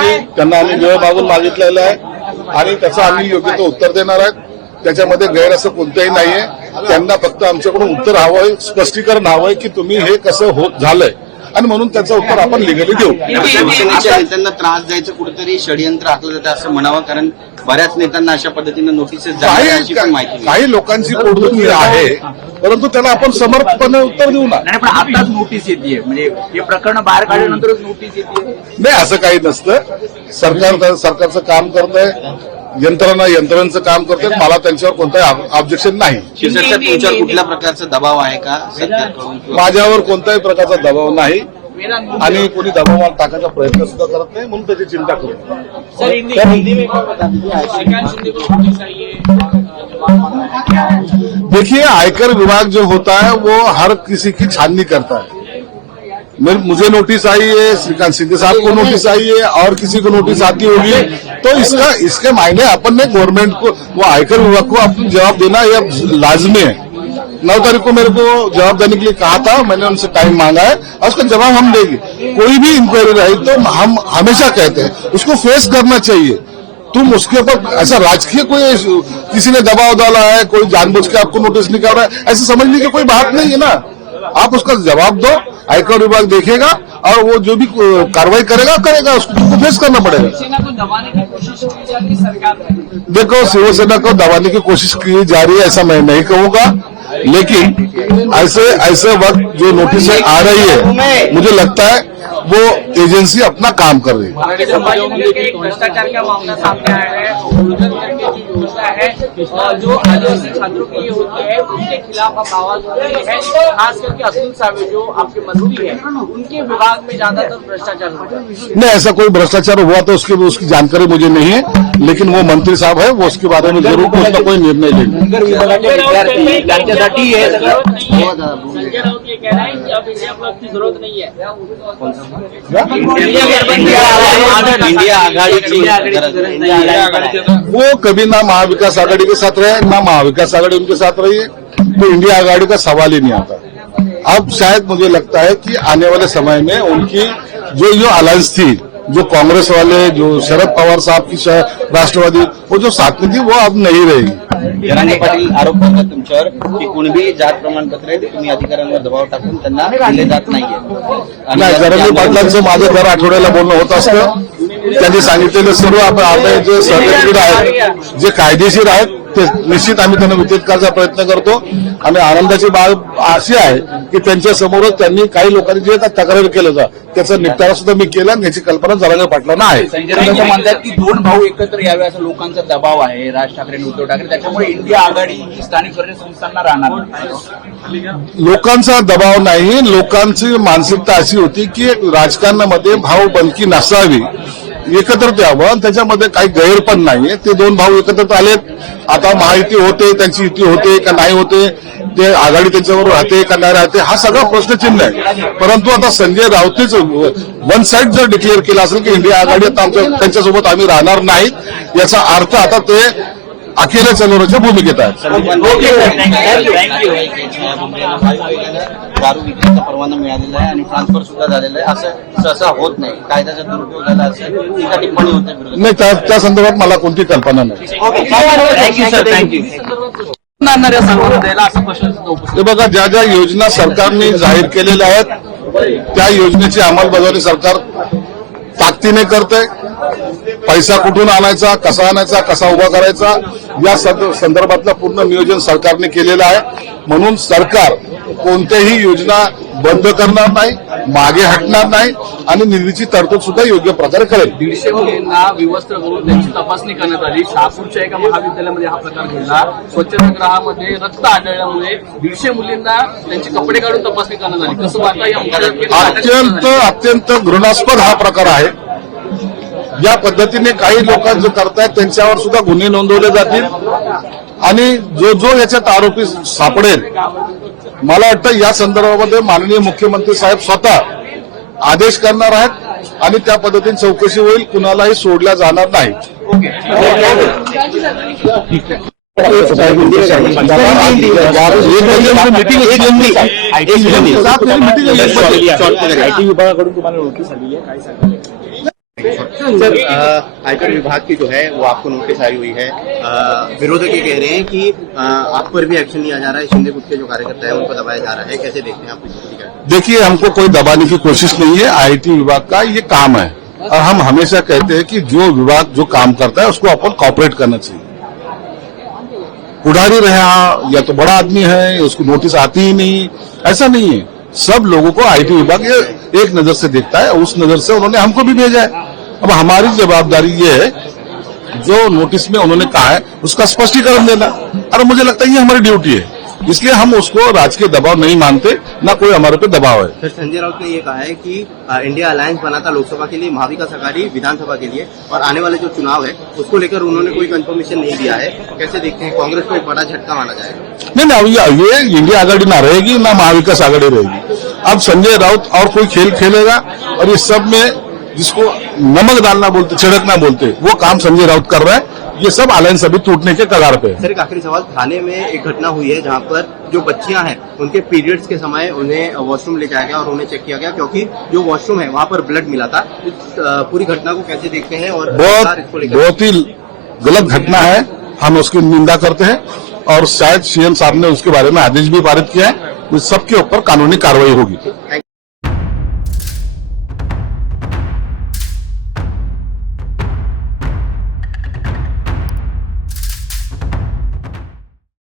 की त्यांना आम्ही वेळ मागून मागितलेला आहे आणि त्याचं आम्ही योग्य तो उत्तर देणार आहेत. त्याच्यामध्ये गैर असं कोणतंही नाहीये. त्यांना फक्त आमच्याकडून उत्तर हवंय स्पष्टीकरण हवंय की तुम्ही हे कसं होत झालंय. आणि म्हणून त्याचं उत्तर आपण लिगली देऊ. शिवसेनेच्या नेत्यांना त्रास द्यायचं कुठेतरी षडयंत्र आखलं जातं असं म्हणावं कारण बऱ्याच नेत्यांना अशा पद्धतीनं नोटीसेस काही अशी पण माहिती मिळाली. काही लोकांची पोटदुखी आहे परंतु त्याला आपण समर्थपणे उत्तर देऊ ना. नाही पण आताच नोटीस येते म्हणजे हे प्रकरण बाहेर काढल्यानंतरच नोटीस येते नाही असं काही नसतं. सरकार सरकारचं काम करत आहे यंत्रणा यंत्रणांचं काम करते मला त्यांच्यावर कोणताही ऑब्जेक्शन नाही. तुमच्यावर कुठल्या प्रकारचा दबाव आहे का माझ्यावर कोणत्याही प्रकारचा दबाव नाही. आणि कोणी दबाव मला टाकायचा प्रयत्न सुद्धा करत नाही म्हणून त्याची चिंता करू है देखिए आयकर विभाग जो होता है वो हर किसी की छाननी करता है। मुझे नोटिस आई है, श्रीकांत सिंधे साहब को नोटिस आई है, और किसी को नोटिस आती होगी। तो इसका इसके मायने अपन ने गवर्नमेंट को वो आयकर विभाग को अपनी जवाब देना यह लाजमी है। नौ तारीख को मेरे को जवाब देने के लिए कहा था, मैंने उनसे टाइम मांगा है, और उसका जवाब हम देंगे। कोई भी इंक्वायरी रही तो हम हमेशा कहते हैं, उसको फेस करना चाहिए। तुम उसके ऊपर ऐसा राजकीय कोई किसी ने दबाव डाला है, कोई जानबूझ के आपको नोटिस निकाल रहा है, ऐसे समझने की कोई बात नहीं है ना। आप उसका जवाब दो आयकर विभाग देखेगा और वो जो भी कार्रवाई करेगा करेगा उसको फेस करना पड़ेगा। देखो शिवसेना को दबाने की कोशिश की जा रही है ऐसा मैं नहीं कहूँगा लेकिन ऐसे ऐसे वक्त जो नोटिस आ रही है मुझे लगता है वो एजेंसी अपना काम कर रही है। भ्रष्टाचार का मामला सामने आया है जो है जो आदिवासी छात्रों के लिए होती है उसके खिलाफ आप आवाज़ उठाई है खास करके अब्दुल साहब जो आपके मंत्री है उनके विभाग में ज़्यादातर भ्रष्टाचार होता है। नहीं ऐसा कोई भ्रष्टाचार हुआ तो उसकी उसकी जानकारी मुझे नहीं है लेकिन वो मंत्री साहब है वो उसके बारे में ज़रूर ना कोई निर्णय लेंगे हे कि अब इंडिया की ज़रूरत नहीं है। वो कभी ना महाविकास आघाड़ी के साथ रहे ना महाविकास आघाड़ी उनके साथ रही है तो इंडिया आघाड़ी का सवाल ही नहीं आता। अब शायद मुझे लगता है कि आने वाले समय में उनकी जो जो अलायंस थी जो कांग्रेस वाले जो शरद पवार साहब की राष्ट्रवादी वो जो साथी थी वो अब नहीं रहेगी। जरांगे पाटील आरोप करतात तुमच्यावर की कुणबी जात प्रमाणपत्र आहे ते तुम्ही अधिकाऱ्यांवर दबाव टाकून त्यांना दिले जात नाहीये. या- पाटलांचं माझं दर आठवड्याला बोलणं होत असतं. त्यांनी सांगितलेलं सर्व आपण आपले जे सर्टिफिकेट आहेत जे कायदेशीर आहेत ते निश्चित आम्ही त्यांना वितरित करायचा प्रयत्न करतो. आणि आनंदाची बाब अशी आहे की त्यांच्या समोरच त्यांनी काही लोकांनी जे आता तक्रार केलं होतं त्याचा निपटारा सुद्धा मी केला आणि याची कल्पना जरांगे पाटलांना आहे. म्हणतात की दोन भाऊ एकत्र यावे असा लोकांचा दबाव आहे. राज ठाकरे आणि उद्धव ठाकरे. त्याच्यामुळे इंडिया आघाडी ही स्थानिक स्वराज्य संस्थांना राहणार नाही. लोकांचा दबाव नाही. लोकांची मानसिकता अशी होती की राजकारणामध्ये भाऊ बनकी नसावी. एकत्रित यावं आणि त्याच्यामध्ये काही गैर पण नाहीये. ते दोन भाऊ एकत्रित आलेत. आता महायुती होते त्यांची युती होते का नाही होते ते आघाडी त्यांच्याबरोबर राहते का नाही राहते हा सगळा प्रश्नचिन्ह आहे. परंतु आता संजय राऊतेच वन साईड जर डिक्लेअर केलं असेल की इंडिया आघाडी आता आमच्या त्यांच्यासोबत आम्ही राहणार नाही याचा अर्थ आता ते अकेल्या चलोराच्या भूमिकेत आहेत. दारू विक्रीचा परवाना मिळालेला आहे आणि ट्रान्सफर सुद्धा झालेला आहे. असं सहसा होत नाही. कायद्याचा दुरुपयोग झाला असेल टीका टिप्पणी होते. नाही त्या त्या संदर्भात मला कोणती कल्पना नाही. हे बघा ज्या ज्या योजना सरकारने जाहीर केलेल्या आहेत त्या योजनेची अंमलबजावणी सरकार ताकदीने करते पैसा कुठून आणायचा कसा आणायचा कसा उभा करायचा या संद- संदर्भातलं पूर्ण नियोजन सरकारने केलेलं आहे. म्हणून सरकार कोणत्याही योजना बंद करणार नाही मागे हटणार नाही आणि निधीची तरतूद सुद्धा योग्य प्रकारे करेल. दीडशे मुलींना विवस्त्र करून त्यांची तपासणी करण्यात आली. शहापूरच्या एका महाविद्यालयामध्ये हा प्रकार घडला. स्वच्छतागृहामध्ये रक्त आढळल्यामुळे दीडशे मुलींना त्यांचे कपडे काढून तपासणी करण्यात आली. कसं या अटक अत्यंत? अत्यंत घृणास्पद हा प्रकार आहे. या पद्धतीने काही लोक जो करतायत त्यांच्यावर सुद्धा गुन्हे नोंदवले जातील. आणि जो जो याच्यात आरोपी सापडेल मला वाटतं या संदर्भामध्ये माननीय मुख्यमंत्री साहेब स्वतः आदेश करणार आहेत आणि त्या पद्धतीने चौकशी होईल कुणालाही सोडल्या जाणार नाही. मीटिंग आयटी विभागाकडून तुम्हाला नोटीस आली आहे. काय सर आयकर विभाग की जो है वो आपको नोटिस आई हुई है। विरोधक ये कह रहे हैं कि अ, आप पर भी एक्शन लिया जा रहा है शिंदे गुट के जो कार्यकर्ता है उनको दबाया जा रहा है। कैसे देखते हैं आप इस देखिए हमको कोई दबाने की कोशिश नहीं है। आईटी विभाग का ये काम है। और हम हमेशा कहते हैं कि जो विभाग जो काम करता है उसको अपन कॉपरेट करना चाहिए। पुढ़ारी रहा या तो बड़ा आदमी है उसको नोटिस आती ही नहीं। ऐसा नहीं है। सब लोगों को आईटी विभाग एक नज़र से देखता है उस नज़र से उन्होंने हमको भी भेजा है। अब हमारी जवाबदारी ये है जो नोटिस में उन्होंने कहा है उसका स्पष्टीकरण देना। और मुझे लगता है ये हमारी ड्यूटी है। इसलिए हम उसको राजकीय दबाव नहीं मानते ना कोई हमारे पे दबाव है। सर संजय राउत ने ये कहा है कि इंडिया अलायंस बना था लोकसभा के लिए महाविकास अघाड़ी विधानसभा के लिए और आने वाले जो चुनाव है उसको लेकर उन्होंने कोई कंफर्मेशन नहीं दिया है। कैसे देखते हैं? कांग्रेस को एक बड़ा झटका माना जाएगा नहीं नहीं ये इंडिया आघाड़ी ना रहेगी ना महाविकास आघाड़ी रहेगी। अब संजय राउत और कोई खेल खेलेगा और इस सब में जिसको नमक डालना बोलते छिड़कना बोलते वो काम संजय राउत कर रहा है। ये सब अलायंस अभी टूटने के कगार पे सर एक आखिरी सवाल। थाने में एक घटना हुई है जहाँ पर जो बच्चियाँ हैं उनके पीरियड्स के समय उन्हें वॉशरूम ले जाया गया और उन्हें चेक किया गया क्योंकि जो वॉशरूम है वहाँ पर ब्लड मिला था। इस पूरी घटना को कैसे देखते हैं और बहुत बहुत ही गलत घटना है। हम उसकी निंदा करते हैं और शायद सीएम साहब ने उसके बारे में आदेश भी पारित किया है। उस सबके ऊपर कानूनी कार्रवाई होगी।